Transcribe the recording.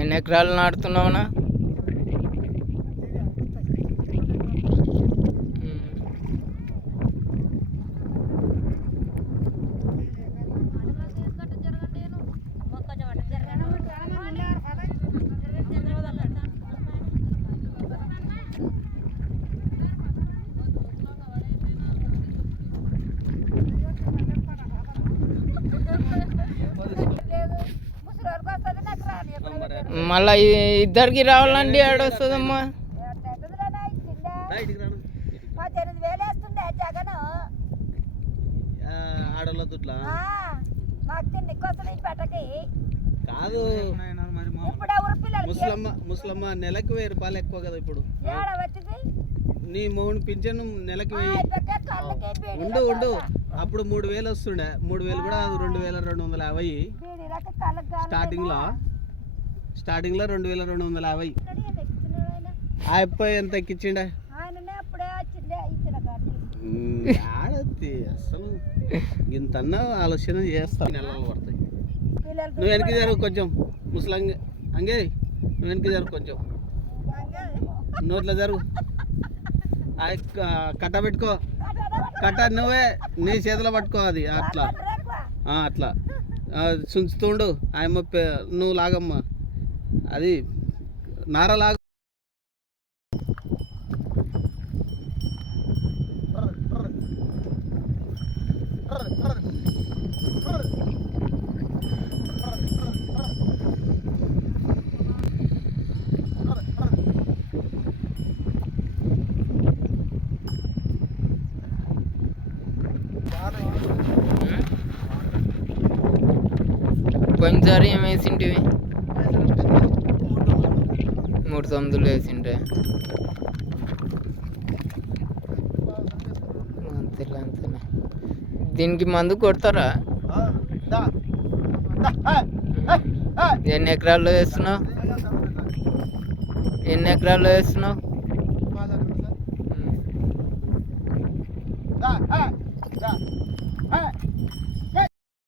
ఎన్ని ఎకరాలు నాటుతున్నావునా? మళ్ళీ ఇద్దరికి రావాలండి ఆడొస్తుందమ్మా. కాదు ముసలమ్మ నెలకు 1000 రూపాయలు ఎక్కువ కదా ఇప్పుడు. నీ మౌన్ పింఛను నెలకి 1000 ఉండు. అప్పుడు 3000 వస్తుండే. 3000 కూడా 2250 స్టార్టింగ్ లో 2250. ఆ అబ్బాయి ఎంత ఎక్కించిండే అసలు ఇంతన్నా ఆలోచన చేస్తా. నెలలు పడతాయి. నువ్వు వెనక్కి జరుగు కొంచెం. ముసలంగే అంగే నువ్వు వెనక్కి జరుగు కొంచెం. నోట్లో జరుగు. కట్ట పెట్టుకో. కట్ట నువ్వే నీ చేతిలో పట్టుకో. అది అట్లా చుంచుతుండు. ఆయమ్మ నువ్వు లాగమ్మ. అది నారలాగా. పోయినసారి ఏం వేసింటివి? 3 వేసింటే అంతేలే. దీనికి మందు కొడతారా? ఎన్ని ఎకరాల్లో వేస్తున్నావు?